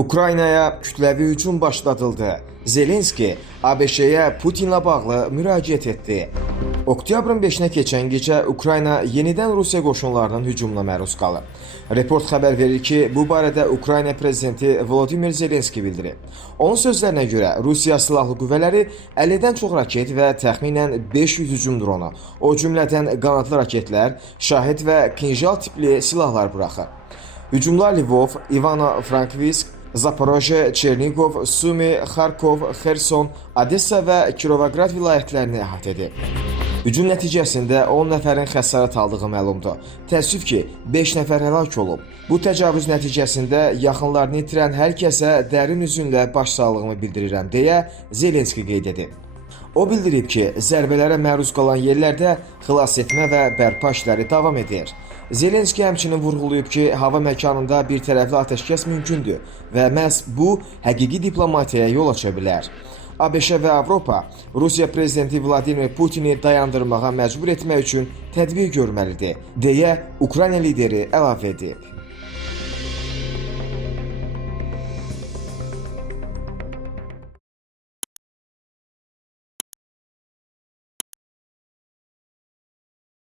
Ukraynaya kütləvi hücum başladıldı. Zelenski ABŞ-yə Putinlə bağlı müraciət etdi. Oktyabrın 5-nə keçən gecə Ukrayna yenidən Rusiya qoşunlarının hücumuna məruz qalıb. Report xəbər verir ki, bu barədə Ukrayna prezidenti Volodymyr Zelenski bildirib. Onun sözlərinə görə Rusiya silahlı qüvvələri 50-dən çox raket və təxminən 500 hücum dronu, o cümlədən qanadlı raketlər, şahid və kinjal tipli silahlar buraxır. Hücumlar Lvov, Ivano-Frankivsk, Zaporojye, Çernigov, Sumi, Xarkov, Xerson, Odessa və Kirovoqrad vilayətlərini əhatə edib. Hücum nəticəsində 10 nəfərin xəsarət aldığı məlumdur. Təəssüf ki, 5 nəfər həlak olub. Bu təcavüz nəticəsində yaxınlarını itirən hər kəsə dərin üzünlə başsağlığımı bildirirəm deyə Zelenski qeyd edib. O bildirib ki, zərbələrə məruz qalan yerlərdə xilas etmə və bərpa işləri davam edir. Zelenski həmçinin vurğulayıb ki, hava məkanında bir tərəfli atəşkəs mümkündür və məhz bu həqiqi diplomatiyaya yol aça bilər. ABŞ və Avropa Rusiya prezidenti Vladimir Putini dayandırmağa məcbur etmək üçün tədbir görməlidir, deyə Ukrayna lideri əlavə edib.